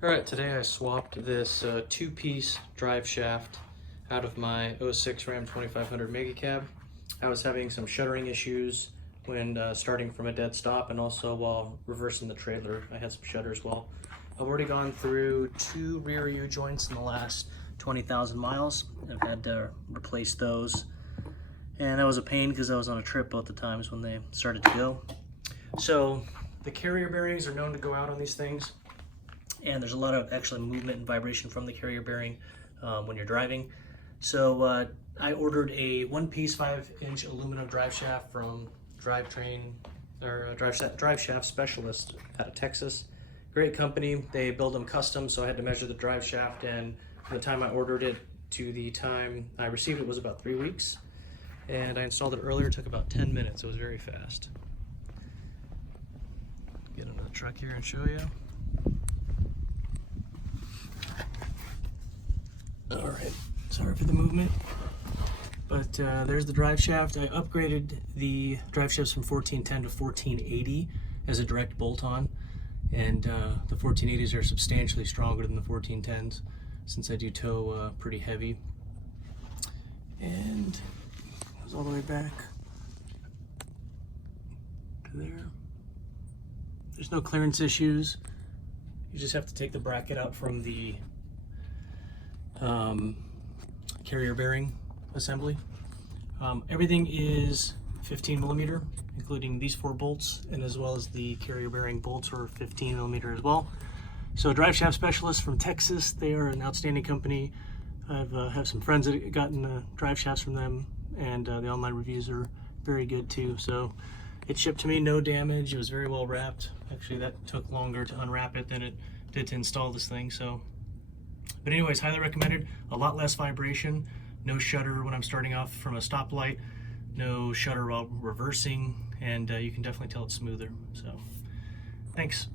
Alright, today I swapped this two-piece drive shaft out of my '06 Ram 2500 Mega Cab. I was having some shuttering issues when starting from a dead stop, and also while reversing the trailer I had some shutters. Well, I've already gone through 2 rear U-joints in the last 20,000 miles. I've had to replace those, and that was a pain because I was on a trip both the times when they started to go. So the carrier bearings are known to go out on these things, and there's a lot of actually movement and vibration from the carrier bearing when you're driving. So I ordered a one-piece 5-inch aluminum drive shaft from Driveshaft Specialist out of Texas. Great company. They build them custom, so I had to measure the drive shaft, and from the time I ordered it to the time I received it was about 3 weeks. And I installed it earlier. It took about 10 minutes. It was very fast. Get into the truck here and show you. All right, sorry for the movement, but there's the drive shaft. I upgraded the drive shafts from 1410 to 1480 as a direct bolt-on, and the 1480s are substantially stronger than the 1410s since I do tow pretty heavy. And it goes all the way back to there. There's no clearance issues. You just have to take the bracket out from the carrier bearing assembly. Everything is 15 millimeter, including these 4 bolts, and as well as the carrier bearing bolts are 15 millimeter as well. So Driveshaft Specialists from Texas, they are an outstanding company. I've have some friends that have gotten drive shafts from them, and the online reviews are very good too. So it shipped to me, no damage. It was very well wrapped. Actually, that took longer to unwrap it than it did to install this thing. But anyways, highly recommended. A lot less vibration, no shutter when I'm starting off from a stoplight, no shutter while reversing, and you can definitely tell it's smoother. So, thanks.